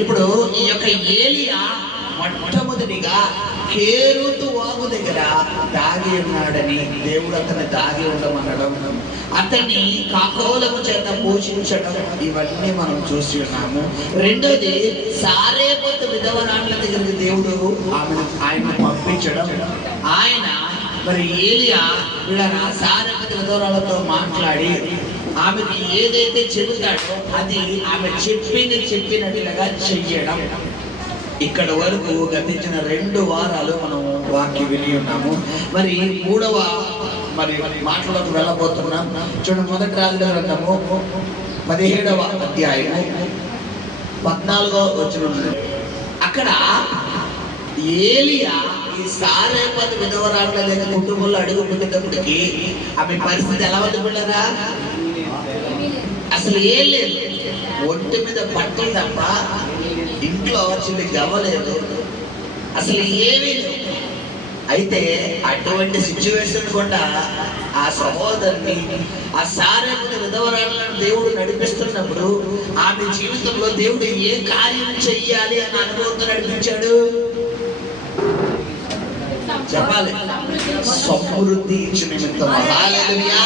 ఇప్పుడు ఈ యొక్క ఏలియా మొట్టమొదటిగా కేరుతు వాగు దగ్గర దాగి ఉన్నాడని దేవుడు అతన్ని దాగి ఉండమనడం, అతన్ని కాకోలకు చేత పోషించడం, ఇవన్నీ మనం చూసి ఉన్నాము. రెండోది సారేపతు విధవరాండ్ల దగ్గరికి దేవుడు ఆయన పంపించడం. ఆయన మరి ఏలియా ఇలా సారేపతు విధవరాలతో మాట్లాడి ఆమెకి ఏదైతే చెబుతాడో అది ఆమె చెప్పినట్లుగా చెయ్యడం. ఇక్కడ వరకు గతించిన 2 వారాలు మనం వాక్యం విని ఉన్నాము. మరి 3వ మాటలోకి వెళ్ళబోతున్నాం. చూడండి, మొదటి రాజుల గ్రంథము 17వ అధ్యాయము 14వ వచనం. అక్కడ ఏలియా ఈ సారేపతు విధవరాండ్ల దగ్గర కుటుంబంలో అడుగు పెట్టేటప్పటికి ఆమె పరిస్థితి ఎలా ఉంది పిల్లరా? అసలు ఏం లేదు, ఒంటి మీద బట్టలు తప్ప ఇంట్లో చిన్న గవ్వలేదు, అసలు ఏమీ లేదు. అయితే అటువంటి సిచ్యువేషన్ కూడా ఆ సహోదరుని ఆ సారేపతు విధవరాండ్లను దేవుడు నడిపిస్తున్నప్పుడు ఆమె జీవితంలో దేవుడు ఏ కార్యం చెయ్యాలి అన్న అనుభవంతో నడిపించాడు చెప్పాలి. సమృద్ధి ఇచ్చు నిమిత్తం. హల్లెలూయా.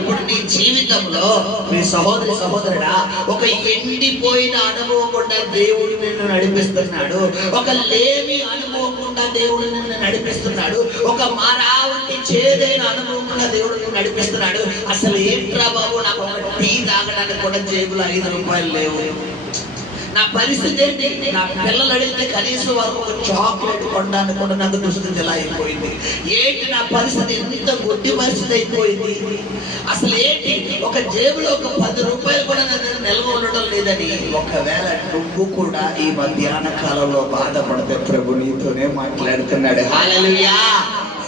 ఇప్పుడు నీ జీవితంలో నీ సహోదరుడా ఒక ఎండిపోయిన అనుభవం కూడా దేవుడు నిన్ను నడిపిస్తున్నాడు. ఒక లేమి అనుభవం కూడా దేవుడు నిన్ను నడిపిస్తున్నాడు. ఒక మారావంటి చేదైన అనుభవం కూడా దేవుడు నిన్ను నడిపిస్తున్నాడు. అసలు ఏంట్రా బాబు, నాకు ఒక టీ తాగడానికి కూడా జేబులో 5 రూపాయలు లేవు, నా పరిస్థితి ఏంటి? నా పిల్లలు అడిగితే కనీసం వారికి ఒక చాక్లెట్ కొనడానికి కూడా నాకు దుస్థితి ఎలా అయిపోయింది. ఏంటి నా పరిస్థితి? ఎంత గొడ్డి పరిస్థితి అయిపోయింది. అసలు ఏంటి, ఒక జేబులో ఒక 10 రూపాయలు కూడా నిల్వ ఉండడం లేదని. ఒకవేళ నువ్వు కూడా ఈ మధ్యాహ్న కాలంలో బాధపడితే ప్రభు నీతోనే మాట్లాడుతున్నాడు. హల్లెలూయా.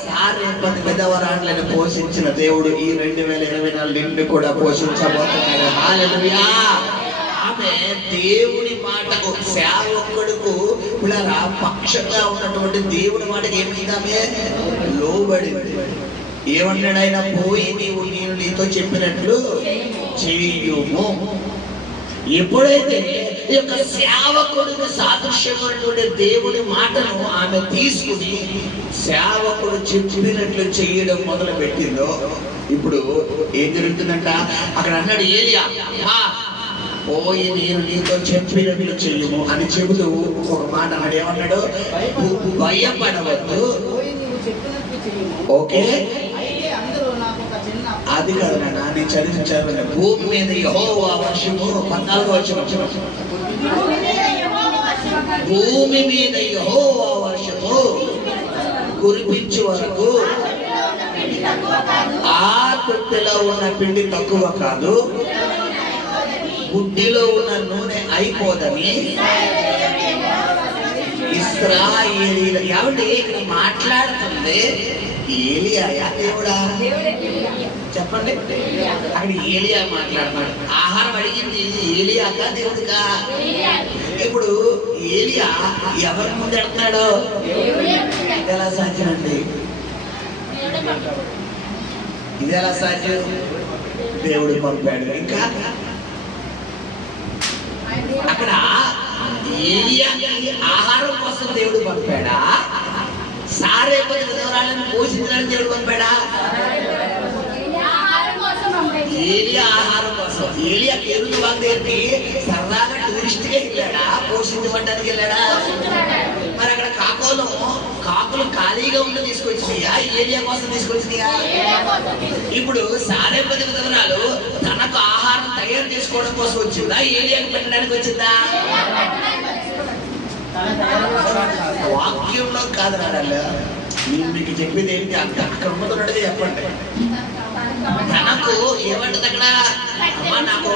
సారేపతు విధవరాండ్లను పోషించిన దేవుడు ఈ 2024 నిన్ను కూడా పోషించబోతున్నాడు. హల్లెలూయా. ఆమె దేవుని మాటకు, సేవకుడుకు పిల్లరా పక్షంగా ఉన్నటువంటి దేవుని మాటకు ఏమైంది? ఆమె లోబడింది. ఏమన్నాడు ఆయన? పోయి నేను నీతో చెప్పినట్లు చెయ్యుము. ఎప్పుడైతే ఈ యొక్క సేవకుడికి సాదృశ్యమైనటువంటి దేవుని మాటను ఆమె తీసుకుని సేవకుడు చెప్పినట్లు చేయడం మొదలు పెట్టిందో, ఇప్పుడు ఏం జరుగుతుందంట? అక్కడ అన్నాడు ఏలియా, పోయి నేను నీతో చెప్పినట్లు చెయ్యము అని చెబుతూ ఒక మాట అన్నాడు. ఏమన్నాడు? భయపడవద్దు. ఓకే, అది కాదు నాన్న, నేను చదివించాను. భూమి మీద యెహోవా వర్షము 14వ వచనం. భూమి మీద యెహోవా వర్షము కురిపించే వరకు ఆ తొట్టెలో ఉన్న పిండి తక్కువ కాదు, బుడ్డిలో ఉన్న నూనె అయిపోదని ఇశ్రాయేలీయులు. ఏమంటే ఇక్కడ మాట్లాడుతుంది ఏలియాయా దేవుడా? చెప్పండి. అక్కడ ఏలియా మాట్లాడుతున్నాడు. ఆహారం అడిగింది ఏలియాకా దేవుడికా? ఇప్పుడు ఏలియా ఎవరి ముందు ఎడుతున్నాడు? ఇది ఎలా సాధ్యం అండి? ఇది ఎలా సాధ్యం? దేవుడు పంపాడు. ఇంకా అక్కడ ఏలియాకి ఆహారం కోసం దేవుడు పంపాడా? సారేపతు విధవరాండ్లను పోషించడానికి దేవుడు పంపాడా? ఏలియా ఆహారం కోసం. ఏలియా కేరుతు వాగు దగ్గరికి సరదాగా టూరిస్ట్ గా వెళ్ళాడా? పోషించబడ్డానికి వెళ్ళాడా? మరి అక్కడ కాకులు ఖాళీగా ఉండి తీసుకొచ్చినాయా? ఏలియా కోసం తీసుకొచ్చినాయా? ఇప్పుడు సారేపతు విధవరాలు తనకు ఆహారం తయారు చేసుకోవడం కోసం వచ్చిందా? ఏలియాకి పెట్టడానికి వచ్చిందా? వాక్యంలో కాదు నాడల్లా, నేను మీకు చెప్పేది ఏంటి? అక్కడ ఉన్నది చెప్పండి. తనకు ఏమంటది అక్కడ? అమ్మా, నాకు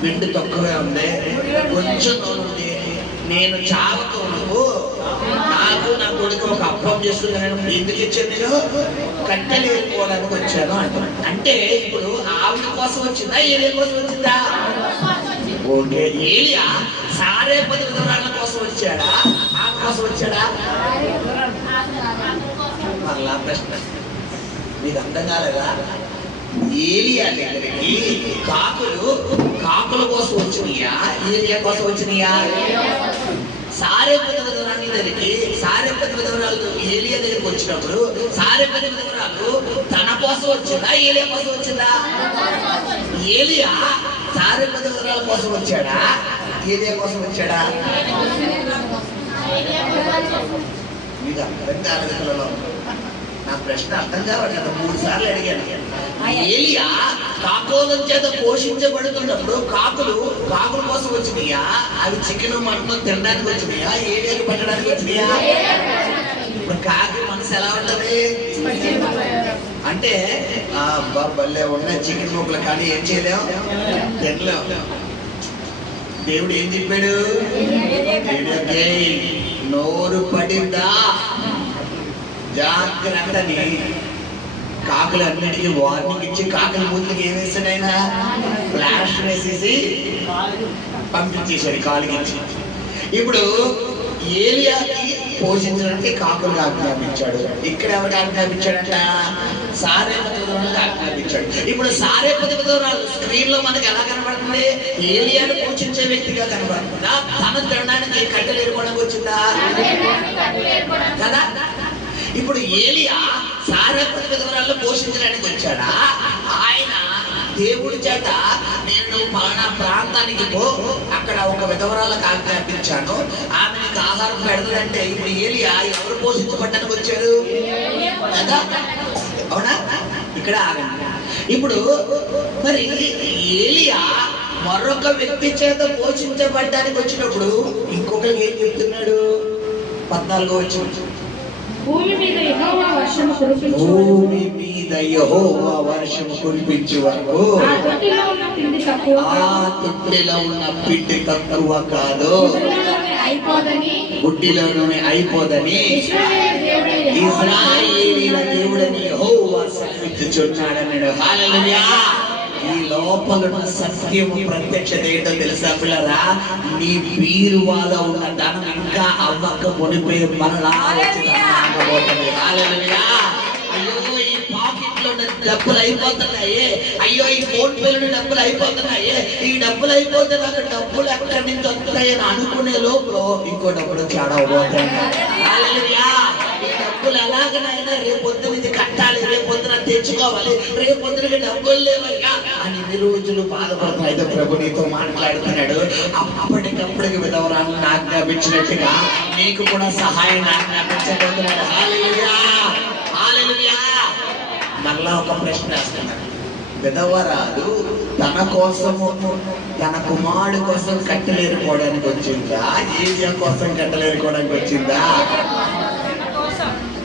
పిండి తక్కువే ఉంది, కొంచెం ఉంది, నేను చావకు నువ్వు నాకు నా కొడుకు ఒక అప్పం చేస్తున్నాను. ఎందుకు ఇచ్చాను? నేను కట్టెలు ఏరుకోవడానికి వచ్చాను అంటున్నాను. అంటే ఇప్పుడు ఆవిడ కోసం వచ్చిందా? ఏలియా కోసం వచ్చిందా? ఓకే, ఏలియా సారేపతు విధవరాండ్ల కోసం వచ్చాడా? ఆమె కోసం వచ్చాడా? మరలా ప్రశ్న మీకు అర్థం కాలేదా? ఏలియా దగ్గరికి కాకులు కాకుల కోసం వచ్చినాయా ఏలియా కోసం వచ్చినాయా? సారెపతి విధవరాని దగ్గరికి సారెపతి విధవరాలు ఏలియా దగ్గరికి వచ్చినప్పుడు సారెపతి విధవరాలు తన కోసం వచ్చిందా ఏలియా కోసం వచ్చిందా? ఏలియా సారెపతి విధవరాల కోసం వచ్చాడా ఏలియా కోసం వచ్చాడా? మీకు అర్థం కాలేదు పిల్లలు, నా ప్రశ్న అర్థం కావట్లేదు. 3 సార్లు అడిగాను. ఏలియా కాకోలం చేత పోషించబడుతున్నప్పుడు కాకుల కోసం వచ్చినాయా? అవి చికెన్ మటన్ తినడానికి వచ్చినాయా ఏలియాకి పట్టడానికి వచ్చినాయా? ఇప్పుడు కాకి మనసు ఎలా ఉంటది అంటే భలే ఉన్న చికెన్ ముక్కలు కానీ ఏం చేయలేం తినలేం. దేవుడు ఏం చెప్పాడు? నోరు పడిందా జాగ్రత్తని కాకులు అన్నిటికీ వార్నింగ్ ఇచ్చి కాకుల మూతులకి ఏం వేసాడు ఆయన? ఫ్లాష్ వేసేసి పంపించేశాడు కాలుగిచ్చి. ఇప్పుడు ఏలియాకి పోషించడానికి కాకులు ఆజ్ఞాపించాడు. ఇక్కడ ఎవరికి ఆజ్ఞాపించాడంట? సారేపతి విధవరాలకు ఆజ్ఞాపించాడు. ఇప్పుడు సారేపతి విధవరాలు స్క్రీన్ లో మనకి ఎలా కనబడుతుంది? ఏలియాను పోషించే వ్యక్తిగా కనబడుతుందా? తన తినడానికి కట్టెలు ఏరుకోవడానికి వచ్చిందా కదా? ఇప్పుడు ఏలియా సారేపతి విధవరాలను పోషించడానికి వచ్చాడా? ఆయన దేవుడి చేత నేను పలానా ప్రాంతానికి పో, అక్కడ ఒక విధవరాలకు ఆజ్ఞాపించాను, ఆమె నీకు ఆహారం పెడదంటే ఇప్పుడు ఏలియా ఎవరు పోషించబడ్డానికి వచ్చాడు కదా? అవునా? ఇక్కడ ఆగండి. ఇప్పుడు మరి ఏలియా మరొక వ్యక్తి చేత పోషించబడ్డానికి వచ్చినప్పుడు ఇంకొకరికి ఏం చెప్తున్నాడు? 14వ వచనం, భూమి మీద యెహోవా వర్షము కురిపించు వరకు ఆ తొట్టిలో ఉన్న పిండి తక్కువ కాదు, గుడ్డిలోనే అయిపోదని ఇశ్రాయేలీయుల దేవుడని యెహోవా సెలవిచ్చుచున్నాడన్నాడు. హల్లెలూయా. ఈ లోపల సత్యము ప్రత్యక్షత ఏంటో తెలుసా పిల్లరా? నీ బీరువాలో ఉన్న ధనం ఇంకా అవ్వక మునిపే మరలా వచ్చి హల్లెలూయా. అయ్యో ఈ పాకెట్ లో డబ్బులు అయిపోతున్నాయి, అయ్యో ఈ ఫోన్ పేలో డబ్బులు అయిపోతున్నాయి, ఈ డబ్బులు అయిపోతే నాకు డబ్బులు ఎక్కడి నుంచి వస్తాయని అనుకునే లోపల ఇంకో డబ్బులు చాలా పోతాయి. హల్లెలూయా. ఈ డబ్బులు ఎలాగనైనా రేపొద్దున ఇది కట్టాలి, రేపొద్దున తెచ్చుకోవాలి, రేపొద్దునకి డబ్బులు లేవయ్యా అని ఇన్ని రోజులు బాధపడుతున్నా. అయితే ప్రభు నీతో మాట్లాడుతున్నాడు. అప్పటికప్పటికి విధవరాలను ఆజ్ఞాపించినట్టుగా నీకు కూడా సహాయాన్ని ఆజ్ఞాపించబోతున్నాడు. హల్లెలూయా. హల్లెలూయా. మరలా ఒక ప్రశ్న వేస్తున్నాడు. విధవరాలు తన కోసము తన కుమారుడు కోసం కట్టెలేరుకోవడానికి వచ్చిందా? ఏలియా కోసం కట్టెలేరుకోవడానికి వచ్చిందా?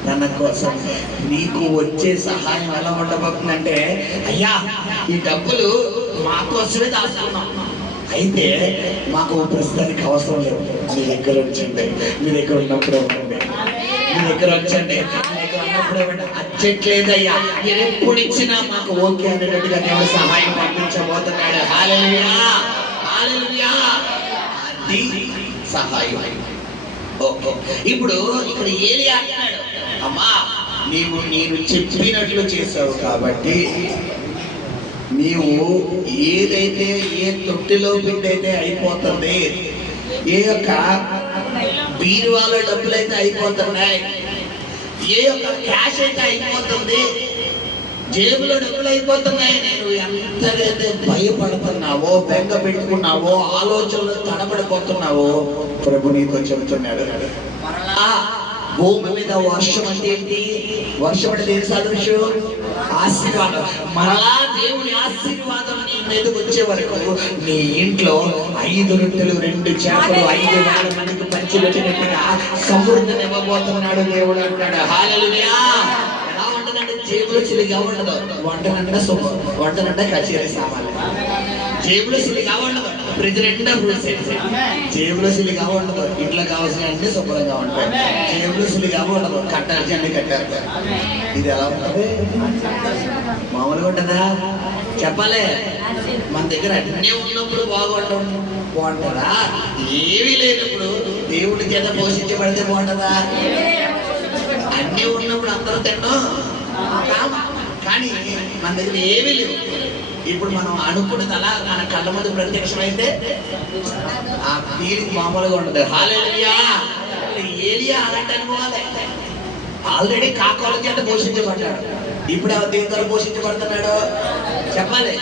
తన కోసం. నీకు వచ్చే సహాయం ఎలా ఉండబోతుందంటే, అయ్యా ఈ డబ్బులు మా కోసమే దాచుకున్నాం, అయితే మాకు ప్రస్తుతానికి అవసరం లేదు, మీ దగ్గర వచ్చండి, మీ దగ్గర ఉన్నప్పుడు ఇవ్వండి, మీ దగ్గర వచ్చండి, మీ దగ్గర ఉన్నప్పుడు ఇవ్వండి. అచ్చట్లేదయ్యా, మీరు ఎప్పుడు ఇచ్చినా మాకు ఓకే అనేటట్టుగా దేవుడు సహాయం పంపించబోతున్నాడు. హల్లెలూయా. హల్లెలూయా. అది సహాయం. ఇప్పుడు ఇక్కడ ఏలియా అంటున్నాడు, అమ్మా నేను చెప్పినట్లు చేసావు కాబట్టి నీవు ఏదైతే ఏ తొట్టిలో పిండైతే అయిపోతుంది, ఏ యొక్క బీరువాలో డబ్బులైతే అయిపోతున్నాయి, ఏ యొక్క క్యాష్ అయితే అయిపోతుంది, జేబులో డబ్బులు అయిపోతున్నాయి, నేను ఎంతైతే భయపడుతున్నావో, బెంగ పెట్టుకున్నావో, ఆలోచనలు తడబడిపోతున్నావో ప్రభు నీతో చెబుతున్నాడు. మరలా భూమి మీద వర్షం అంటే ఏంటి? వర్షం అంటే దేని సాదృశ్యం? ఆశీర్వాదం. మరలా దేవుని ఆశీర్వాదం నీ మీదకి వచ్చే వరకు నీ ఇంట్లో 5 రొట్టెలు 2 చేపలు 5,000 మందికి పంచిపెట్టినట్టుగా సమృద్ధిని ఇవ్వబోతున్నాడు దేవుడు అంటాడు. హల్లెలూయా. ఎలా ఉంటుందంటే జేబులో చిలిగా ఉండదు, వంటనంటే వంటనంటే కచేరీ సామాన్లు, జేబులో సిలిగా ఉండదు, ఫ్రిడ్జ్ నిండా ఫ్రూట్స్, జేబులో సిలిగా ఉండదు, ఇంట్లో కావాల్సిన అన్ని శుభ్రంగా ఉంటాయి, జేబులో సిలిగా ఉండదు, కట్టాల్సి అన్ని కట్టారు. ఇది ఎలా ఉంటుంది? మామూలుగా ఉంటుందా? చెప్పాలి. మన దగ్గర అన్నీ ఉన్నప్పుడు బాగుంటుందా? ఏమీ లేనప్పుడు దేవుడి చేత పోషించబడితే బాగుంటుందా? అన్నీ ఉన్నప్పుడు అందరూ తిన్నాం, కానీ మన దగ్గర ఏమీ లేవు, ఇప్పుడు మనం అనుకున్నది అలా మన కళ్ళ ముందు ప్రత్యక్షమైతే ఆ తీరికి మామూలుగా ఉండదు. హల్లెలూయా. ఏలియా అలాంటి అనుభవాలే. ఆల్రెడీ కాకోల చేత పోషించబడ్డాడు. ఇప్పుడు ఆ దేవతలు పోషించబడుతున్నాడు చెప్పాలి.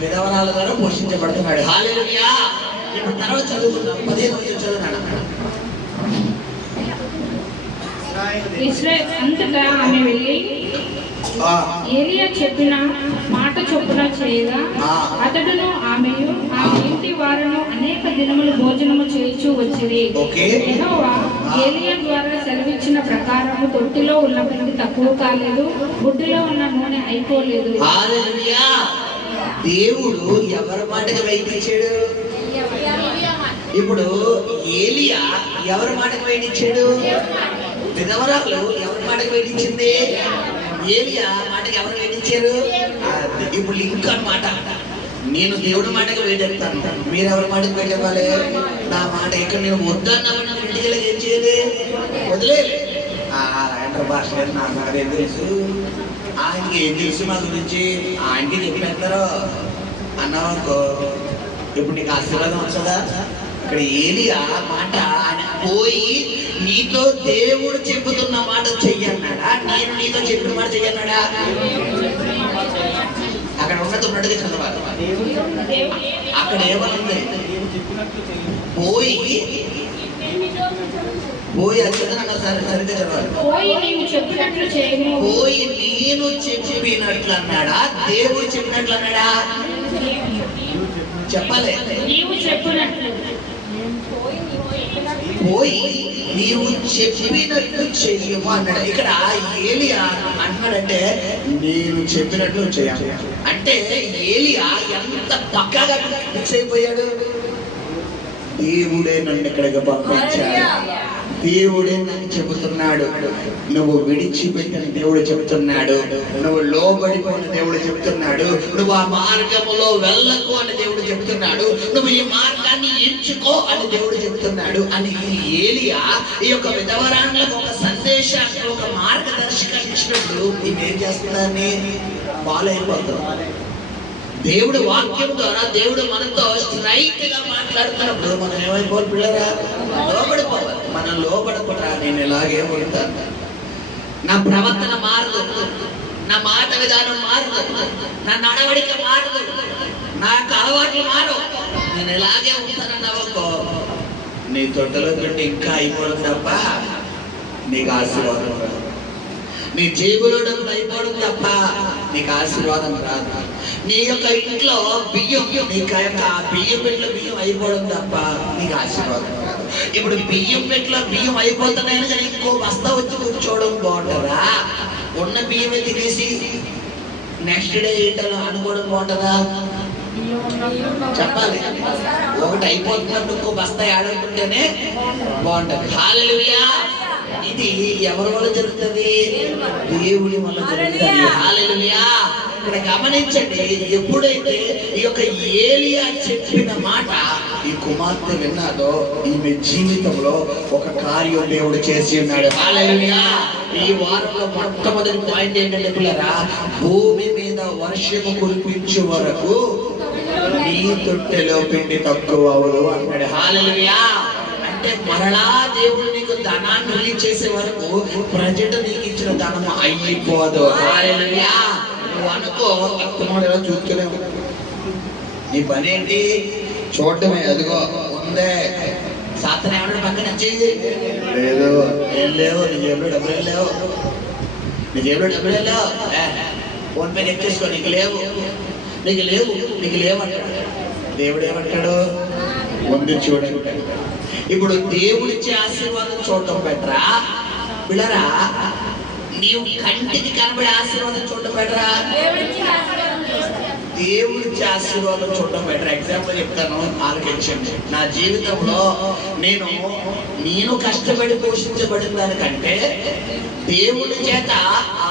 విధవరాల ద్వారా పోషించబడుతున్నాడు. హల్లెలూయా. ఇప్పుడు తర్వాత చదువుకున్నాం. 15 చదువున్నాడు. ఇశ్రాయేలు అంతటా ఆమె వెళ్ళి ఏలియా చెప్పిన మాట చొప్పున చేయగా అతడును ఆమెయు ఆమె ఇంటి వారును అనేక దినములు భోజనము చేయించు వచ్చిరి. యెహోవా ఏలియా ద్వారా సెలవిచ్చిన ప్రకారము తొట్టిలో ఉన్న పిండి తక్కువ కాలేదు, బుడ్డిలో ఉన్న నూనె అయిపోలేదు. హల్లెలూయా. దేవుడు ఎవరి మాటకి వైద్యించాడు? ఇప్పుడు ఏలియా ఎవరి మాటకి వైద్యించాడు? విధవరాలు ఎవరి మాటకి వైద్యించింది? ఏలియా మాటకి ఎవరు వేయించారు? ఇప్పుడు లింక్ అన్నమాట. నేను దేవుడి మాటకి వేడెత్తాను, మీరు ఎవరి మాటకి వేడెవ్వాలి? నా మాట ఇక్కడ నేను వద్దన్నామని ఇంటికి ఏం చేయాలి? వదిలేదు. రాయంటర్ భాష నాకు ఏం తెలుసు, ఆయనకి ఏం తెలుసు మా గురించి, ఆయనకి చెప్పేస్తారు అన్నావనుకో, ఇప్పుడు నీకు ఆశీర్వాదం వచ్చదా? ఇక్కడ ఏలియా మాట ఆయన పోయి నీతో దేవుడు చెబుతున్న మాట చెయ్యన్నాడా? నేను నీతో చెప్పిన మాట చెయ్యన్నాడా? అక్కడ ఉన్నట్టుగా చదవాలి. అక్కడ ఏమనుంది? పోయి అది సరిగ్గా చదవాలి. పోయి నేను చెప్పినట్లు అన్నాడా? దేవుడు చెప్పినట్లు అన్నాడా? చెప్పాలి. పోయి నీవు చెప్పినట్లు చెయ్యము అన్నాడు. ఇక్కడ ఏలియా అన్నాడంటే నేను చెప్పినట్లు చేయాలి అంటే ఏలియా ఎంత పక్కాగా ఫిక్స్ అయిపోయాడు. దేవుడే నన్ను ఇక్కడికి పంపించాడు, దేవుడే నాకు చెబుతున్నాడు, నువ్వు విడిచిపెట్టిన దేవుడు చెబుతున్నాడు, నువ్వు లోబడిపోయిన దేవుడు చెబుతున్నాడు, నువ్వు ఆ మార్గములో వెళ్ళకు అని దేవుడు చెబుతున్నాడు, నువ్వు ఈ మార్గాన్ని ఎంచుకో అని దేవుడు చెబుతున్నాడు అని ఏలియా ఈ యొక్క విధవరాండ్లకు ఒక సందేశాన్ని, ఒక మార్గదర్శకాన్ని ఇచ్చినప్పుడు ఇవేం చేస్తుందని ఫాలో అయిపోతాం. దేవుడు వాక్యం ద్వారా దేవుడు మనతో స్ట్రైట్ గా మాట్లాడుతున్నప్పుడు మనం ఏమైపోవాలి? పిల్లరా లోబడిపోవాలి. మనం లోబడకుండా నేను ఇలాగే ఉంటాను, నా ప్రవర్తన మారదు, నా మాట విధానం మారదు, నా నడవడిక మారదు, నా యొక్క అలవాట్లు మారు, నేను ఇలాగే ఉంటానన్నావో నీ తొట్టలో పెట్టి ఇంకా అయిపోవడం తప్ప నీకు ఆశీర్వాదం రాదు. నీ జేబులో డబ్బులు అయిపోవడం తప్ప నీకు ఆశీర్వాదం రాదు. నీ యొక్క ఇంట్లో బియ్యం, నీకు యొక్క బియ్యం పెట్లో బియ్యం అయిపోవడం తప్ప నీకు ఆశీర్వాదం రాదు. ఇప్పుడు బియ్యం పెట్లో బియ్యం అయిపోతున్నాయని కానీ ఇంకో బస్తా వచ్చి కూర్చోవడం బాగుంటుందా? ఉన్న బియ్యమే తినేసి నెక్స్ట్ డే ఏంటో అనుకోవడం బాగుంటుందా? చెప్పాలి. ఒకటి అయిపోతున్నప్పుడు ఇంకో బస్తా ఏడుంటేనే బాగుంటుంది. హల్లెలూయా. ఇది ఎవరి వల్ల జరుగుతుంది? దేవుడి వల్ల జరుగుతుంది. హల్లెలూయా. ఇక్కడ గమనించండి, ఎప్పుడైతే ఈ యొక్క ఏలియా చెప్పిన మాట ఈ కుమార్తె విన్నాదో ఈమె జీవితంలో ఒక కార్యం దేవుడు చేసి ఉన్నాడు. హల్లెలూయా. ఈ వారంలో మొట్టమొదటి పాయింట్ ఏంటంటే పిల్లరా, భూమి మీద వర్షము కురిపించే వరకు నీ తొట్టెలో పిండి తక్కువ అవదు అన్నాడు. హల్లెలూయా. అంటే మరలా దేవుడు నీకు ధనాన్ని రిలీజ్ చేసే వరకు ప్రజలు నీకు ఇచ్చిన ధనము అయిపోదు. హల్లెలూయా. నువ్వు అనుకో ఎలా చూస్తూనే నీ పని ఏంటి? చూడటమే. అదిగో ఉందే సాతన ఏమన్నా పక్కన వచ్చేది లేదు, ఏం లేవు, నీ జేబులో డబ్బులు లేవు, నీ జేబులో డబ్బులు లేవు, ఫోన్ పే చెక్ చేసుకో, నీకు లేవు, నీకు లేవు, నీకు లేవంటాడు. దేవుడు ఏమంటాడు? ఉంది చూడండి. ఇప్పుడు దేవుడిచ్చే ఆశీర్వాదం చూడటం బెటరా పిల్లరా? నీవు కంటికి కనబడే ఆశీర్వాదం చూడటం బెటరా? దేవుడిచ్చే ఆశీర్వాదం చూడటం బెటర్. ఎగ్జాంపుల్ చెప్తాను, ఆలోచించండి. నా జీవితంలో నేను కష్టపడి పోషించబడిన దానికంటే దేవుడి చేత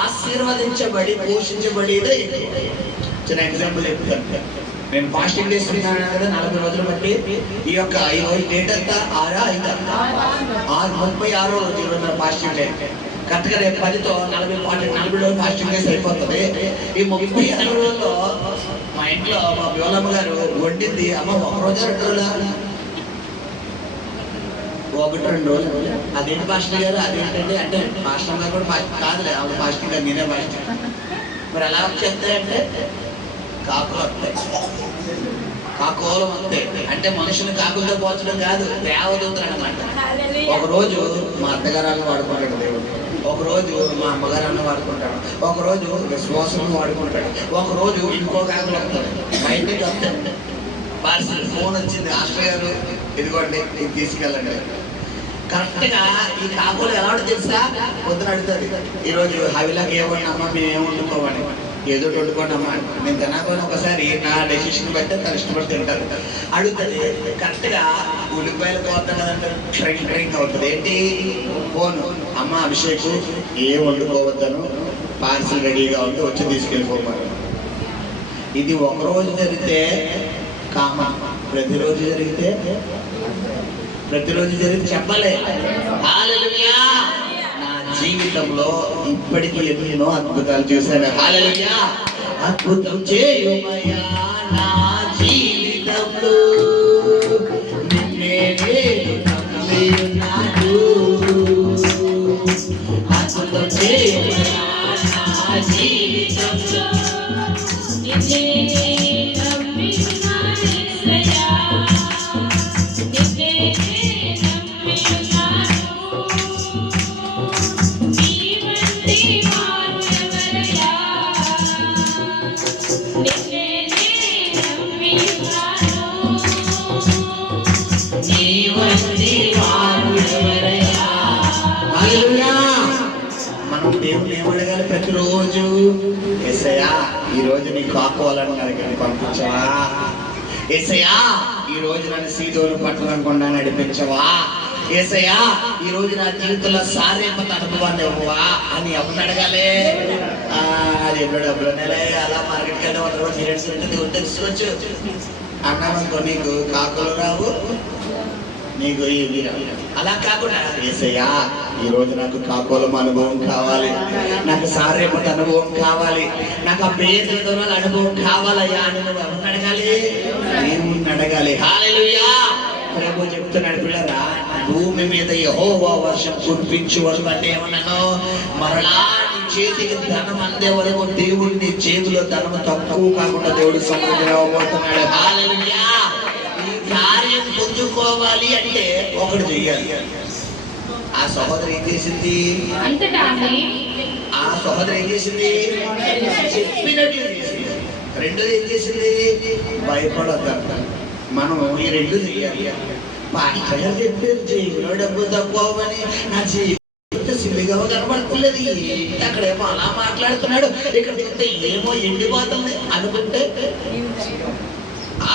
ఆశీర్వదించబడి పోషించబడేదే చిన్న ఎగ్జాంపుల్ చెప్తాను. నేను ఫాస్టింగ్ చేస్తున్నాను కదా 40 రోజులు బట్టి. ఈ యొక్క ఈ రోజు డేట్ అంతా 6 36 రోజు ఈరోజు ఫాస్టింగ్ డే. కరెక్ట్గా రేపు 10తో 40 రోజులు ఫాస్టింగ్ డేస్ అయిపోతుంది. ఈ 36 రోజుల్లో మా ఇంట్లో మా బివలమ్మ గారు వండింది అమ్మ 1 రోజు 2 రోజులా 1-2 రోజులు. అదేంటి పాస్టర్ గారు అదేంటండి అంటే పాస్టర్ గారు కూడా కాదులే ఆవిడ ఫాస్టింగ్ గారు నేనే ఫాస్టింగ్. మరి ఎలా వచ్చేస్తాయంటే కాకులు వస్తాయి, కాకోలం వస్తాయి. అంటే మనుషుని కాకులతో పోల్చడం కాదు, దేవదూతలు అన్నమాట. ఒకరోజు మా అత్తగారాన్ని వాడుకుంటాడు దేవుడు, ఒకరోజు మా అమ్మగారాన్ని వాడుకుంటాడు, ఒకరోజు విశ్వాసం వాడుకుంటాడు, ఒకరోజు ఇంకో కాకులు వస్తాడు. బయటికి వస్తాడు పార్సల్ ఫోన్ వచ్చింది, ఆస్ట్రేలియా గారు ఇదిగోండి ఇది తీసుకెళ్ళండి. కరెక్ట్గా ఈ కాకులు ఎలా తెలుసా, పొద్దున అడుగుతుంది ఈరోజు హవిలాకి ఏమన్నా అమ్మ మేము ఏమి వండుకోమని, ఏదో వండుకోండి అమ్మా. నేను తినకపోయినా ఒకసారి నా డెసిషన్ బట్టి తను ఇష్టపడి తింటారు. అడుగుతుంది కరెక్ట్గా ఉల్లిపాయలు కోస్తాను కదంటే ట్రింక్ అవుతుంది. ఏంటి ఫోన్, అమ్మ అభిషేక్ ఏం వండుకోవద్దను పార్సిల్ రెడీగా ఉంటే వచ్చి తీసుకెళ్ళిపోమన్నారు. ఇది ఒకరోజు జరిగితే కామన్, ప్రతిరోజు జరిగితే చెప్పలే హల్లెలూయా. నా జీవితంలో ఇప్పటికీ ఎన్నో అద్భుతాలు చూశాను. హల్లెలూయా. అద్భుతం చేయుమయ్యా నా జీవితంలో, నిన్నే నేను నమ్మి ఉన్నాను. అద్భుతం చేయుమయ్యా నా జీవితంలో, నిన్నే నమ్మి ఉన్నాను. మనం దేవుని ఏమడగాలి ప్రతిరోజు, యేసయ్యా ఈ రోజు నీ కాకోవాలని అడిగి పంపించవా, యేసయ్యా ఈ రోజు నన్ను సీదోను పట్టణం కొండా నడిపించవా, యేసయ్యా ఈ రోజు నా జీవితంలో సారేపత అనుభవాన్ని ఇవ్వవా అని ఎవరిని అడగాలి. అది ఎప్పుడు డబ్బులు అలా మార్కెట్కి వెళ్ళి తెలుసుకోవచ్చు అన్నామనుకో, నీకు కాకులు రావు, నీకు ఇవి అలా కాకుండా యేసయ్యా ఈ రోజు నాకు కాకోలం అనుభవం కావాలి, నాకు సారేపత అనుభవం కావాలి, నాకు ఆ పేరు అనుభవం కావాలయ్యా అని నువ్వు ఎవరిని అడగాలి, దేవుణ్ణి అడగాలి. హల్లెలూయా. ప్రభు చెప్తున్నాడు, పిల్లరా భూమి మీద యెహోవా వర్షం కురిపించు వరకు అంటే ఏమన్నాను, మరలా నీ చేతికి ధనం అందే వరకు దేవుడు నీ చేతిలో ధనం తక్కువ కాకుండా దేవుడు సమృద్ధిగా ఇవ్వబోతున్నాడు. హల్లెలూయా. ఈ కార్యం పొందుకోవాలి అంటే ఒకటి చెయ్యాలి. ఆ సహోదరి ఏం చేసింది, ఆ సహోదరి ఏం చేసింది, చెప్పినట్లు చేసింది. రెండోది ఏం చేసింది, భయపడద్దంట. మనం ఈ రెండు చెయ్యాలి. పాస్టర్ గారు చెప్పారు జైల్లో డబ్బులు తక్కువ అని, నా జీవితం సిల్లిగా కనబడుతున్నది, అక్కడేమో అలా మాట్లాడుతున్నాడు, ఇక్కడ చూస్తే ఏమో ఎండిపోతుంది అనుకుంటే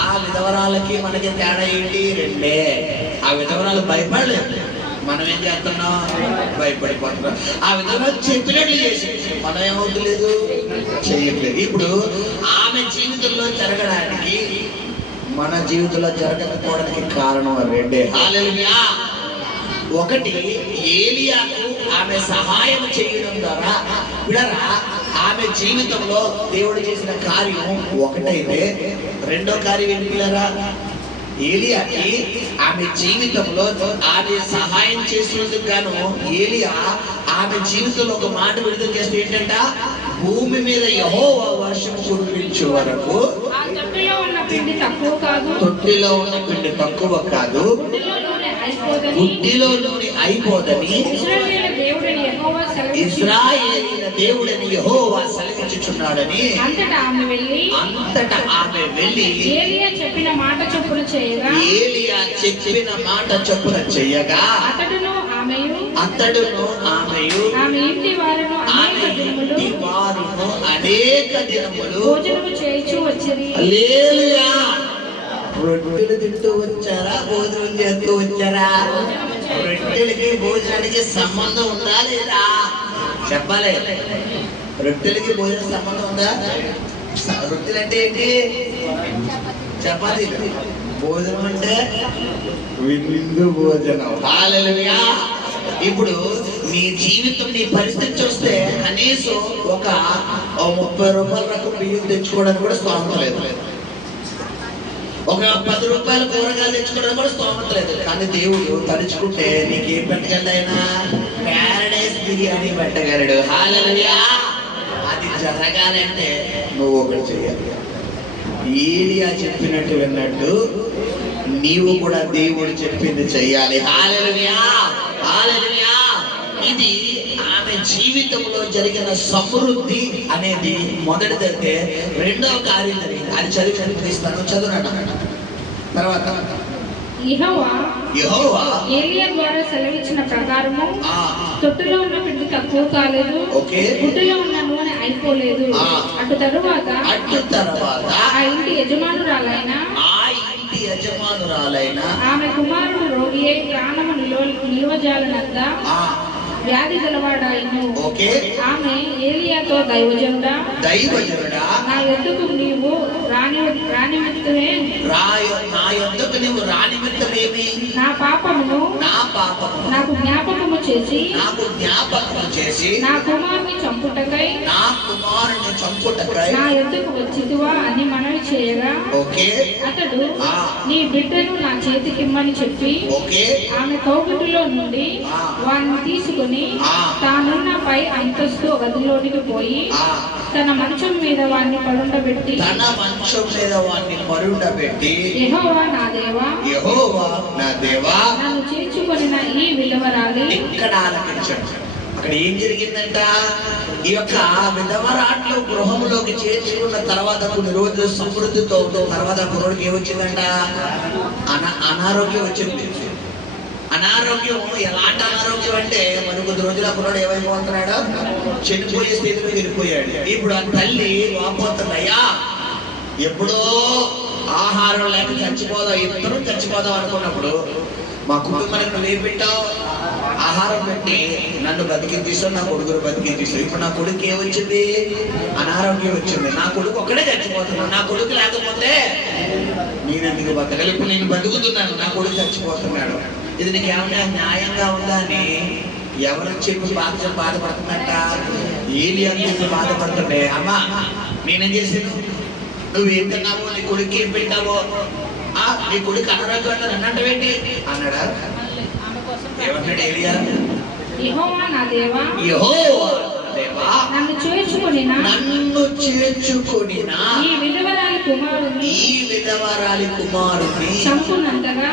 ఆ విధవరాలకి మనకి తేడా ఏంటి, రెండే. ఆ విధవరాలు భయపడలేదు, మనం ఏం చేస్తున్నాం, భయపడిపోతున్నాం. ఆ విధవరాలు చెప్పినట్లు చేసి మనం ఏమవుతలేదు, చేయట్లేదు. ఇప్పుడు ఆమె జీవితంలో జరగడానికి మన జీవితంలో జరగకపోవడానికి కారణం రెండే. హల్లెలూయా. ఒకటి, ఏలియాకు ఆమె సహాయం చేయడం ద్వారా విడరా ఆమె జీవితంలో దేవుడు చేసిన కార్యం ఒకటైతే, రెండో కార్యం ఏంటి పిల్లరా, ఏలియాకి ఆమె జీవితంలో ఆమె సహాయం చేసినందుకు గాను ఏలియా ఆమె జీవితంలో ఒక మాట విడుదల చేస్తే ఏంటంట, భూమి మీద యెహోవా వర్షం కురిపించే వరకు తొట్టిలో ఉన్న పిండి తక్కువ కాదు, గుడ్డిలో నూనె అయిపోదని ఇశ్రాయేలీయుల దేవుడని యెహోవా సెలవిచ్చుచున్నాడని అంతటా ఆమె వెళ్ళి ఏలియా చెప్పిన మాట చొప్పున చేయగా అతడును ఆమెయు ఆమె ఇంటి వారును అనేక దినములు భోజనము చేయుచు వచ్చిరి. హల్లెలూయా. రొట్టెలు తింటూ వచ్చారా, భోజనం చేస్తూ వచ్చారా? రొట్టెలకి భోజనానికి సంబంధం ఉందా లేదా చెప్పాలి. రొట్టెలకి భోజనం సంబంధం ఉందా? రొట్టెలు అంటే ఏంటి, చపాతీ. భోజనం అంటే విందు భోజనం. హల్లెలూయా. ఇప్పుడు నీ జీవితం, నీ పరిస్థితి చూస్తే కనీసం ఒక 30 రూపాయల రకం బియ్యం తెచ్చుకోవడానికి కూడా స్తోమత లేదు, ఒక 10 రూపాయల కూరగాయలు తెచ్చుకోవడానికి కూడా స్తోమత లేదు. కానీ దేవుడు తలుచుకుంటే నీకేం పెట్టగలడు? ఆయన ప్యారడైస్ బిర్యానీ పెట్టగలడు. హల్లెలూయా. అది జరగాలంటే నువ్వు ఒకటి చేయాలి. ఏలియా చెప్పినట్టు విన్నట్టు నీవు కూడా దేవుడు చెప్పింది చెయ్యాలి. హల్లెలూయా, హల్లెలూయా. ఇది ఆమె జీవితంలో జరిగిన సమృద్ధి అనేది మొదటిదైతే, రెండవ కార్యం జరిగింది. అది చదివి చదివిస్తాను, చదువునట. తర్వాత యెహోవా ఏలియా ద్వారా సెలవిచ్చిన ప్రకారము తొట్టులో ఉన్న పిండి తక్కువ కాలేదు, గుడ్డలో ఉన్న నూనె అయిపోలేదు. అటు తరువాత ఆ ఇంటి యజమానురాలైన ఆమె కుమారుడు రోగి అయి ప్రాణము నిలువజాలనంత వ్యాధి గలవాడాయను. ఆమె ఏలియాతో, దైవజనుడా నా యొద్దకు నీవు రానిమిత్తమే, నా పాపమును నాకు జ్ఞాపకము చేసి నా కుమారుని చంపుటకై నా యొద్దకు వచ్చితివా అని మనవి చేయగా, అతడు నీ బిడ్డను నా చేతికిమ్మని చెప్పి ఆమె కౌగిటిలో నుండి వారిని తీసుకుని తానున్న పై అంతస్తు గదిలోనికి పోయి తన మంచం మీద వాడిని పరుండబెట్టి యెహోవా నా దేవా నన్ను చేర్చుకొనిన ఈ విధవరాలి. ఇక్కడ ఆలకించండి. అక్కడ ఏం జరిగిందంట? ఈ యొక్క విధవరాట్లు గృహంలోకి చేర్చుకున్న తర్వాత కొన్ని రోజులు సమృద్ధితో తర్వాత కుర్రోడికి ఏమొచ్చిందంట? అనారోగ్యం వచ్చింది. అనారోగ్యం ఎలాంటి అనారోగ్యం అంటే, మరి కొద్ది రోజుల కుర్రాడు ఏమైపోతున్నాడు? చనిపోయే స్థితిలోకి వెళ్ళిపోయాడు. ఇప్పుడు ఆ తల్లి వాపోతుందయ్యా, ఎప్పుడో ఆహారం లేక చచ్చిపోదాం, ఇద్దరు చచ్చిపోదాం అనుకున్నప్పుడు మా కుటుంబానికి నువ్వు ఏం పెట్టావు? ఆహారం పెట్టి నన్ను బతికించేసావు, నా కొడుకును బతికించేసావు. ఇప్పుడు నా కొడుకు ఏమొచ్చింది? అనారోగ్యం వచ్చింది. నా కొడుకు ఒక్కడే చచ్చిపోతున్నాడు. నా కొడుకు లేకపోతే నేనెందుకు బతకలి? ఇప్పుడు నేను బతుకుతున్నాను, నా కొడుకు చచ్చిపోతున్నాడు. ఇది నీకు ఏమైనా న్యాయంగా ఉందా అని ఎవరు చెప్పి బాధపడుతున్నట్ట? ఏలియా చెప్పి బాధపడుతుంటే, అమ్మా నేనేం చేసాను? నువ్వేం తిన్నావో, నీ కొడుకు ఏం పెట్టావో, నీ కొడుకు అనారోగ్యం అన్నట్టేంటి అన్నాడా? ఏమన్నాడు ఏలియా? యెహోవా నా దేవా నన్ను చేర్చుకొనిన ఈ విధవరాలి కుమారుని చంపునంతగా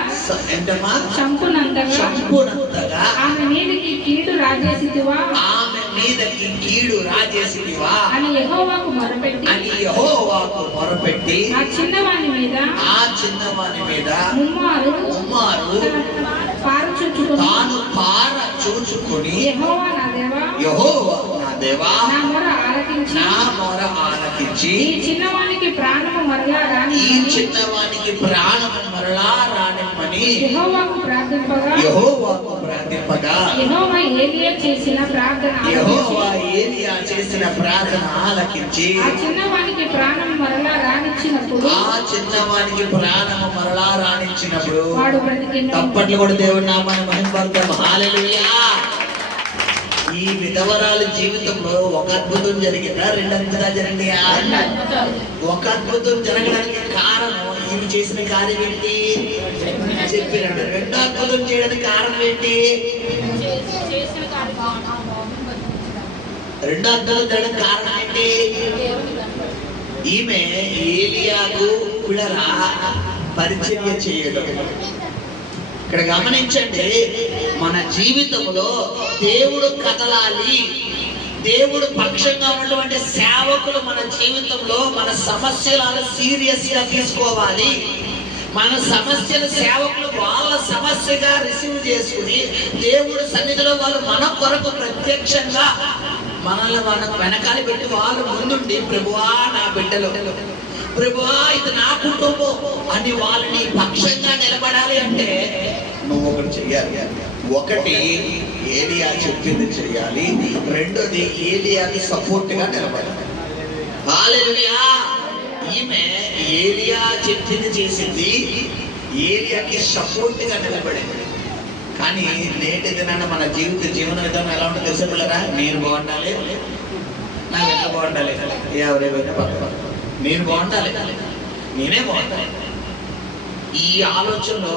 ఆమె మీదకి కీడు రాజేసితివా అని యెహోవాకు మొరపెట్టి ఆ చిన్నవాని మీద ముమ్మారు తాను పార చూచుకొని యెహోవా నా దేవా నా మొర ఆలకించి ఈ చిన్నవానికి ప్రాణము మరలా రానిమ్మని యెహోవాకు ప్రార్థింపగా యెహోవా ఏలియా చేసిన ప్రార్థన ఆలకించి ఆ చిన్నవానికి ప్రాణము మరలా రానిచ్చినప్పుడు వాడు బ్రతికిండు. తప్పట్లు కూడా దేవుడి నామాన్ని మహిమపడతాం. హల్లెలూయా. ఈ విధవరాలు జీవితంలో ఒక అద్భుతం జరిగిందా? రెండు అద్భుతాలు జరిగిందా? ఒక అద్భుతం జరగడానికి కారణం ఈమె చేసిన కార్యం ఏంటి? చెప్పినట్టు. రెండో అద్భుతం చేయడానికి కారణం ఏంటి? రెండో అద్భుతం జరగడానికి కారణం ఏంటి? ఈమె ఏలియాకు కూడా పరిచర్య చేయడం. ఇక్కడ గమనించండి, మన జీవితంలో దేవుడు కదలాలి, దేవుడు పక్షంగా ఉన్నటువంటి సేవకులు మన జీవితంలో మన సమస్యలను సీరియస్ గా తీసుకోవాలి. మన సమస్యల సేవకులు వాళ్ళ సమస్యగా రిసీవ్ చేసుకుని దేవుడు సన్నిధిలో వాళ్ళు మన కొరకు ప్రత్యక్షంగా మనల్ని వెనకాల పెట్టి వాళ్ళు ముందుండి, ప్రభువా నా బిడ్డలు, ప్రభువా ఇది నా కుటుంబం అని వాళ్ళని పక్షంగా నిలబడాలి అంటే నువ్వు ఒకటి చెయ్యాలి. ఒకటి ఏలియా చెప్పింది చెయ్యాలి, రెండోది ఏలియాకి సపోర్ట్ గా నిలబడాలి. హల్లెలూయా. ఈమె ఏలియా చెప్పింది చేసింది, ఏలియాకి సపోర్ట్ గా నిలబడింది. కానీ నేటి దినాన మన జీవన విధానం ఎలా ఉంటుందో తెలిసే పిల్లరా, నేను బాగుండాలి, నా వెంట బాగుండాలి, ఎవరేమైనా పర్వాలేదు, నేను బాగుండాలి, నేనే బాగుండాలి. ఈ ఆలోచనలో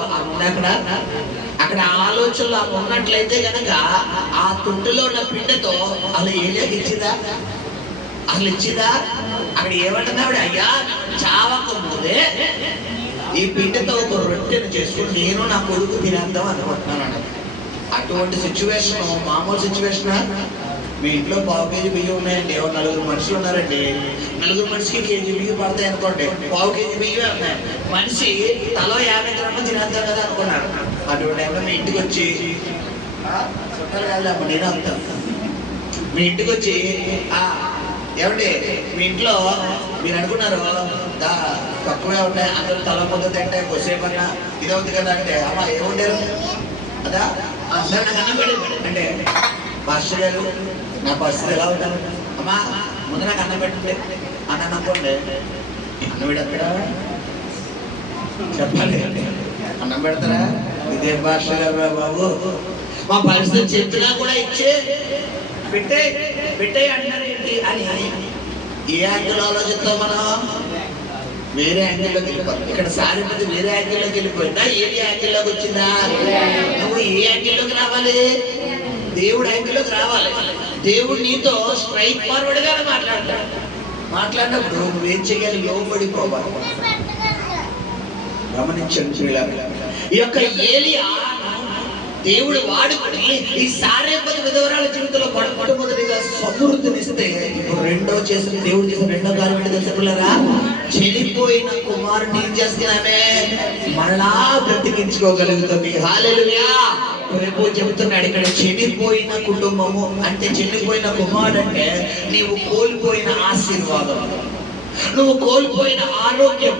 అక్కడ ఆలోచనలో ఉన్నట్లయితే కనుక ఆ తుంటిలో ఉన్న పిండతో అలా ఏలియాకి ఇచ్చిందా? అసలు ఇచ్చిందా? అక్కడ ఏమంటున్నా ఆవిడ, అయ్యా చావక ముందే ఈ పిండితో ఒక రొట్టెను చేసుకుని నేను నా కొడుకు తినేద్దాం అనుకుంటున్నాను. అటువంటి సిచ్యువేషన్ మామూలు సిచ్యువేషన్. మీ ఇంట్లో పావు కేజీ బియ్యం ఉన్నాయండి, నలుగురు మనుషులు ఉన్నారండి, నలుగురు మనిషికి కేజీ బియ్యం పడతాయి అనుకోండి, పావు కేజీ బియ్యం ఉన్నాయి, మనిషి తలో 50 గ్రాములు తినేద్దాం కదా అనుకున్నాడు. అటువంటి టైంలో మీ ఇంటికి వచ్చి చుట్టాలు కాదమ్మా, నేను అంతా మీ ఇంటికి వచ్చి ఏమండి మీ ఇంట్లో మీరు అనుకున్నారు తక్కువే ఉంటాయి, అందరూ తల పొద్దు తింటే కొద్దిసేపు అన్నా ఇది అవుతుంది కదా అంటే, అమ్మా ఏముండారు అదా సరే నాకు అన్నం పెట్టి అంటే, మాస్టర్ గారు నా పరిస్థితి ఎలా ఉంటాను, అమ్మా ముందు నాకు అన్నం పెట్టండి అన్నాను అనుకోండి, అన్నం పెడతారా చెప్పాలి, అన్నం పెడతారా? ఇదే మాస్టర్ గారు బాబు మా పరిస్థితి చెప్పినా కూడా ఇచ్చే పెట్టే అంటారు ఏంటి అని ఏ యాంగిల్ ఆలోచిస్తాం మనం? వేరే యాంగిల్లోకి వెళ్ళిపోతాం. ఇక్కడ సారిపతి వేరే యాంగిల్లోకి వెళ్ళిపోయిందా, ఏ యాంగిల్లోకి వచ్చిందా? నువ్వు ఏ యాంగిల్లోకి రావాలి? దేవుడు యాంగిల్లోకి రావాలి. దేవుడు నీతో స్ట్రైట్ ఫార్వర్డ్ గానే మాట్లాడినప్పుడు నువ్వేం చేయాలి? లోబడిపోవాలి. గమనించండి, ఈ యొక్క ఏలియా దేవుడు వాడుకుని ఈ సారేపతి విధవరాల జీవితంలో మొట్టమొదటిగా సమృద్ధినిస్తే, ఇప్పుడు దేవుడు చేసిన రెండో కార్యం ఏంటి తెలుసా పిల్లరా? చెడిపోయిన కుమారుని ఏం చేస్తున్నామే? మళ్ళా బ్రతికించుకోగలుగుతుంది. హల్లెలూయా. రేపు చెబుతున్నాడు ఇక్కడ, చెడిపోయిన కుటుంబము అంటే చెడిపోయిన కుమారుడు అంటే నీవు కోల్పోయిన ఆశీర్వాదం, నువ్వు కోల్పోయిన ఆరోగ్యం,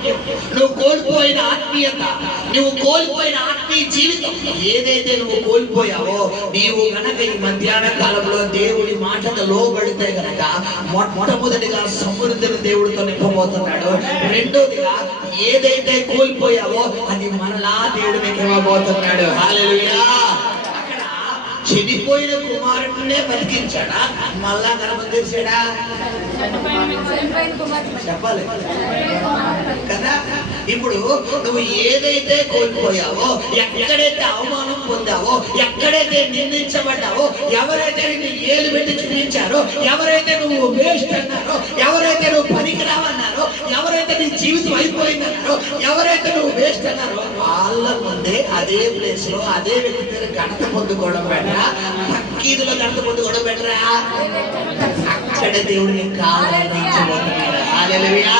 నువ్వు కోల్పోయిన ఆత్మీయత, నువ్వు కోల్పోయిన ఆత్మీయ జీవితం, ఏదైతే నువ్వు కోల్పోయావో నీవు గనక ఈ మధ్యాహ్న కాలంలో దేవుడి మాటకు లోబడితే గనక మొట్టమొదటిగా సమృద్ధిని దేవుడితో నింపబోతున్నాడు. రెండోదిగా ఏదైతే కోల్పోయావో అది మరలా దేవుడు నీకు ఇవ్వబోతున్నాడు. హల్లెలూయా. చెడిపోయిన కుమారుడినే బతికించాడా, మళ్ళా గర్భం తెరిచాడా? చెప్పాలి కదా. ఇప్పుడు నువ్వు ఏదైతే కోల్పోయావో, ఎక్కడైతే అవమానం పొందావో, ఎక్కడైతే నిందించబడ్డావో, ఎవరైతే నిన్ను ఏలు పెట్టి చూపించారో, ఎవరైతే నువ్వు వేస్ట్ అన్నారో, ఎవరైతే నువ్వు పనికిరావన్నారో, ఎవరైతే నీ జీవితం అయిపోయిందన్నారో, ఎవరైతే నువ్వు వేస్ట్ అన్నారో, వాళ్ళ ముందే అదే ప్లేస్ లో అదే వ్యక్తి దగ్గర ఘనత పొందుకోవడం బెటరా, తక్కీదులో ఘనత పొందుకోవడం బెటరా? అక్కడ దేవుడిని కావాలనుకుంటున్నాడు. హల్లెలూయా.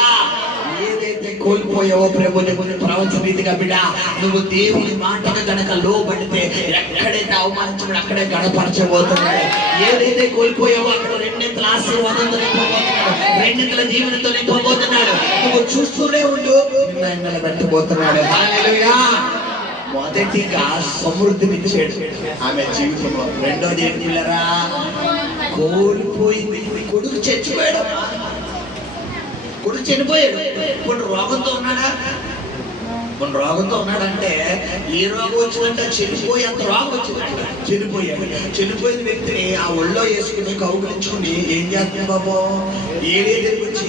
ఏదైతే కోల్పోయావో ప్రభు ప్రవచన రీతిగా బిడ్డ, నువ్వు దేవుని మాటకు గనక లోబడితే ఎక్కడైతే అవమానించబడి అక్కడే గణపరచబోతున్నాడు. ఏదైతే కోల్పోయావో అక్కడ రెండింతల ఆశీర్వాదంతో నింపబోతున్నాడు, రెండింతల జీవనంతో నింపబోతున్నాడు. నువ్వు చూస్తూనే ఉండు, నిలబెట్టబోతున్నాడు. హల్లెలూయా. మొదటిగా సమృద్ధినిచ్చాడు ఆమె జీవితంలో. రెండోది ఏంటి పిల్లరా? కోల్పోయింది. కొడుకు చచ్చిపోయాడు, కొడుకు చనిపోయాడు. ఇప్పుడు రోగంతో ఉన్నాడా? మన రోగంతో ఉన్నాడంటే ఏ రోగం వచ్చిందంటే చనిపోయి అంత రోగం వచ్చిందంట. చనిపోయిన వ్యక్తిని ఆ ఒళ్ళో వేసుకుని కౌగులించుకుని ఏం చేస్తుంది బాబు? ఏడేళ్ళకి వచ్చి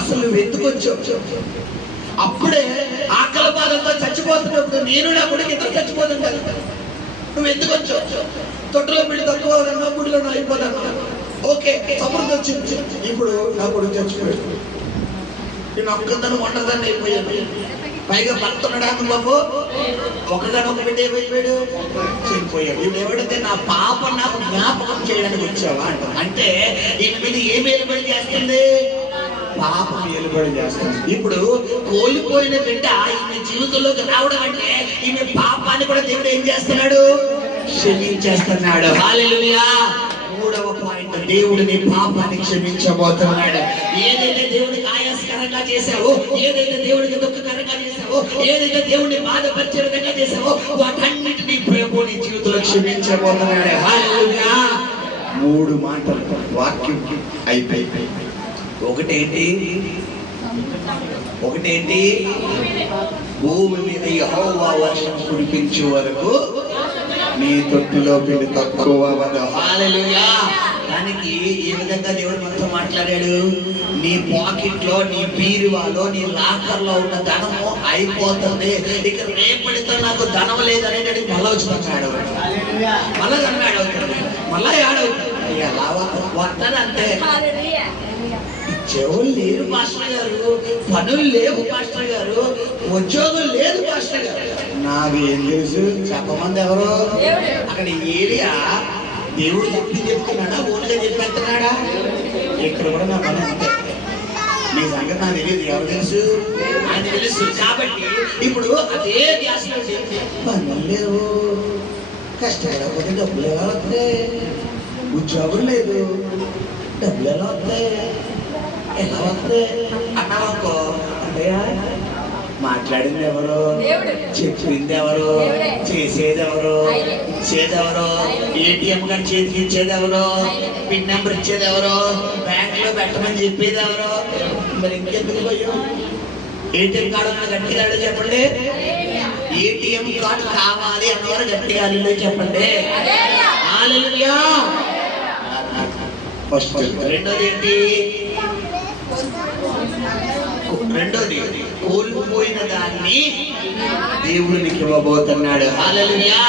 అసలు ఎందుకొచ్చావు? అప్పుడే ఆకలి బాధంతో చచ్చిపోతున్నప్పుడు నేను నా కొడుకు ఇద్దరు చచ్చిపోతుంటాను, నువ్వు ఎందుకు వచ్చావు? తొట్టులో బిడ్డ తక్కువ గుడిలో అయిపోతాను. ఓకే, సమృద్ధి వచ్చింది. ఇప్పుడు నా కొడుకు చచ్చిపోయాడు, నేను ఒక్కదాన్ని ఒంటరిదాన్ని అయిపోయాను. పైగా భర్త ఉన్నాడు బాబు, ఒకగానొక బిడ్డ అయిపోయాడు, చనిపోయాడు. ఇప్పుడు ఎవడైతే నా పాప నాకు జ్ఞాపకం చేయడానికి వచ్చావా అంటే ఈయన మీద ఏం ఏలుబడి చేస్తుంది? పాపం ఏలుబడి చేస్తుంది. ఇప్పుడు కోల్పోయిన బిడ్డ ఈమె జీవితంలోకి రావడం అంటే ఈమె పాపాన్ని కూడా దేవుడు ఏం చేస్తున్నాడు? క్షమించేస్తున్నాడు. హల్లెలూయా. మూడవ పాయింట్, దేవుడు నీ పాపాన్ని క్షమించబోతున్నాడు. ఏదైతే దేవుడికి ఆయాసకరంగా చేశావో, ఏదైతే దేవుడికి దుఃఖకరంగా చేశావో, ఏదైతే దేవుడిని బాధపరిచే విధంగా చేశావో, వాటన్నిటినీ ప్రభు నీ జీవితంలో క్షమించబోతున్నాడు. హల్లెలూయా. 3 మాటలు వాక్యం అయిపోయి. ఒకటేంటి? భూమి మీద యెహోవా వర్షం కురిపించే వరకు నీ తొట్టిలో పిండి తక్కువ అవ్వదు. హల్లెలూయా. దానికి ఏ విధంగా దేవుడు మనతో మాట్లాడాడు? నీ పాకెట్ లో, నీ బీరువాలో, నీ లాకర్ లో ఉన్న ధనము అయిపోతుంది, ఇక రేపటితో నాకు ధనం లేదనేది మళ్ళీ వచ్చినాడు. మళ్ళా అన్నాడు అవుతుంది, మళ్ళా ఏడవుతుంది. ఎలా వస్తానంటే చెవులు లేరు పాస్టర్ గారు, పనులు లేవు పాస్టర్ గారు, ఉద్యోగం లేదు పాస్టర్ గారు. నాకు ఏం తెలుసు చెప్పమంది ఎవరు? అక్కడ ఏరియా దేవుడు చెప్తున్నాడా, ఓన్గా చెప్పేస్తున్నాడా? ఇక్కడ కూడా నా పని అంతే. నీ సంగతి నాకు తెలియదు, ఎవరు తెలుసు? ఆయన తెలుసు. కాబట్టి ఇప్పుడు అదే ధ్యాసలో పనులు లేవు, కష్టపడకపోతే డబ్బులు ఎలా వస్తాయి? ఉద్యోగం లేదు, డబ్బులు ఎలా వస్తాయి? ఎలా వస్తాయి అన్నావనుకో, అంటే మాట్లాడింది ఎవరు? చెప్పింది ఎవరు? చేసేది ఎవరు? ఇచ్చేది ఎవరు? ఏటీఎం కార్డు చేతికి ఇచ్చేది ఎవరు? పిన్ నెంబర్ ఇచ్చేది ఎవరు? బ్యాంక్ లో పెట్టమని చెప్పేది ఎవరు? మరి ఇంకెందుకు పోయాం? ఏటీఎం కార్డు ఉన్న గట్టిగా చెప్పండి. ఏటీఎం కార్డు కావాలి అన్నవారు గట్టిగా చెప్పండి. హల్లెలూయా. ఫస్ట్. రెండోది కోల్పోయిన దాన్ని దేవుడు నీకు ఇవ్వబోతున్నాడు. హల్లెలూయా.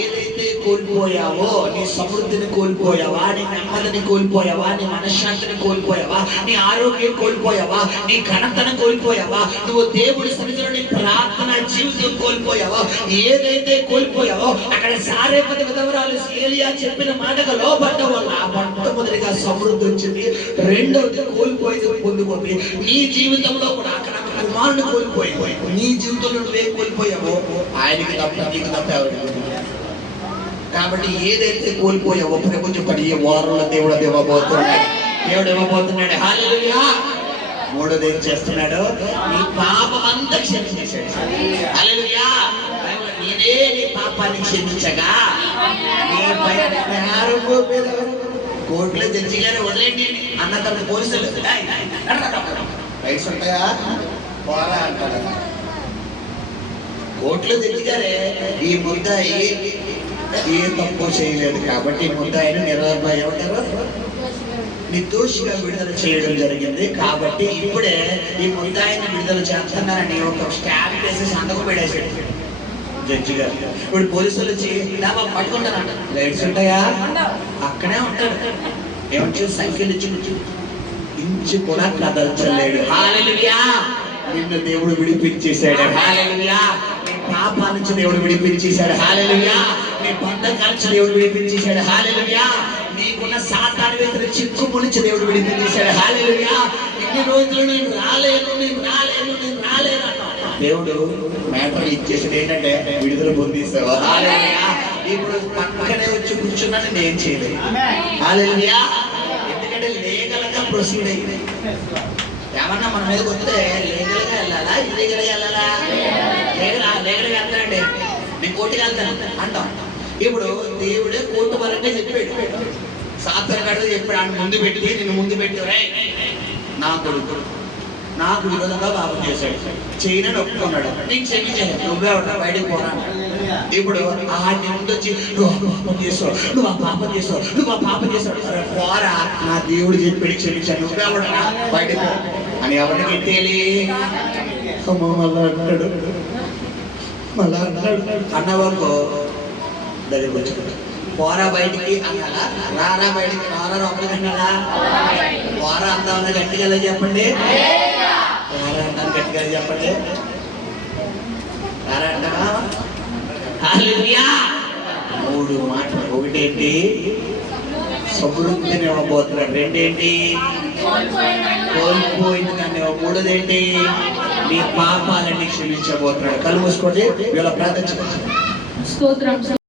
ఏదైతే కోల్పోయావో, నీ సమృద్ధిని కోల్పోయావా, నీ నెమ్మదిని కోల్పోయావా, నీ మనశ్శాంతిని కోల్పోయావా, నీ ఆరోగ్యం కోల్పోయావా, నీ ఘనతను కోల్పోయావా, నువ్వు దేవుడి సన్నిధిలో నీ ప్రార్థన జీవితం కోల్పోయావా, ఏదైతే కోల్పోయావో అక్కడ సారేపతి విధవరాలు ఏలియా చెప్పిన మాటకు లోబడ్డ వల్ల మొట్టమొదటిగా సమృద్ధి వచ్చింది. రెండవది కోల్పోయేది పొందుకుంది. నీ జీవితంలో కూడా అక్కడ కుమారుని కోల్పోయి, నీ జీవితంలో నువ్వేం కోల్పోయావో ఆయనకి తప్ప నీకు తప్ప ఎవరికి. కాబట్టి ఏదైతే కోల్పోయావో ప్రభు చెప్పండి, ఈ వారంలో దేవుడు ఇవ్వబోతున్నాడు. దేవుడు ఇవ్వబోతున్నాడు. హల్లెలూయా. మూడోది ఏం చేస్తున్నాడు? నీ పాపం అంతా క్షమించేశాడు. హల్లెలూయా. నేనే నీ పాపాన్ని క్షమించగా కోర్టులో జడ్జి గారు వదిలేండి అన్న తర్వాత పోలీసులు రైట్స్ ఉంటాయా పోరా అంటారు. కోర్టులో జడ్జి గారే ఈ ముద్దాయి ఏ తప్పు చేయలేదు కాబట్టి ముద్దాయిని నిర్దోషిగా విడుదల చేయడం జరిగింది. కాబట్టి ఇప్పుడే ఈ ముద్దాయిని విడుదల చేస్తున్నానని ఒక స్టాంప్ వేసి సంతకం పెడేసాడు జడ్జి గారు. ఇప్పుడు పోలీసులు వచ్చి పట్టుకుంటారంట. లైట్స్ ఉంటాయా? అక్కడే ఉంటాడు. ఏమంటే సంఖ్యలు ఇంచు కూడా కదల్చలేడు. హల్లెలూయా. నిన్ను దేవుడు విడిపించేశాడు. హల్లెలూయా. నీ పాపాల నుంచి దేవుడు విడిపించేశాడు. హల్లెలూయా. నీ బంధకాల నుంచి దేవుడు విడిపించేశాడు. హల్లెలూయా. నీకున్న సాతాను వేసిన చిక్కుము నుంచి దేవుడు విడిపించేశాడు. హల్లెలూయా. ఇన్ని రోజులు నేను రాలేను అన్నావు. దేవుడు మేటర్ ఇచ్చేసాడు. ఏంటంటే విడుదల పొందేశావు. హల్లెలూయా. ఇప్పుడు పక్కనే వచ్చి కూర్చున్నాను, నేను చేయలేదు. హల్లెలూయా. ఎందుకంటే లీగల్గా ప్రొసీడ్ అయింది. ఏమన్నా మన మీదకి వస్తే లీగల్ గా వెళ్ళాలా, ఇల్లీగల్ గా వెళ్ళాలా? లీగల్ గా వెళ్తానండి, నేను కోర్టుకి వెళ్తాను అంటాం. ఇప్పుడు దేవుడే కోర్టు పరంగా చెప్పాడు. సాతాను గాడు చెప్పాడు, ఆయన ముందు పెట్టి నిన్ను ముందు పెట్టు, నా కొడుకు నాకు విరోధంగా పాపం చేశాడు, చేయనని ఒప్పుకున్నాడు, నీకు క్షమించాను, నువ్వే ఉంటావు, బయటకు పోరా. ఇప్పుడు ఆడి ముందు వచ్చి నువ్వు ఆ పాపం చేసావు పోరా, నా దేవుడు చెప్పి క్షమించాను, నువ్వే ఉంటా, బయటకు అని ఎవరిని పెట్టేయాలి? మళ్ళా అన్నవాళ్ళు దగ్గరికి వచ్చి పోరా బయటికి అన్నాలా, రారా బయటికి, రారా లోపలికి అన్నాలా? పోరా అంతా ఉన్న గట్టిగా చెప్పండి, రారా అంటాను గట్టిగా చెప్పండి, రారా అంటావా? హల్లెలూయా. మూడు మాటలు. ఒకటేంటి? సమృద్ధిని ఇవ్వబోతున్నాడు. రెండేంటి? కోల్పోయిన దాన్ని. మూడోదేంటి? నీ పాపాలన్నీ క్షమించబోతున్నాడు. కళ్ళు మూసుకోండి, వీళ్ళ ప్రార్థన. స్తోత్రం.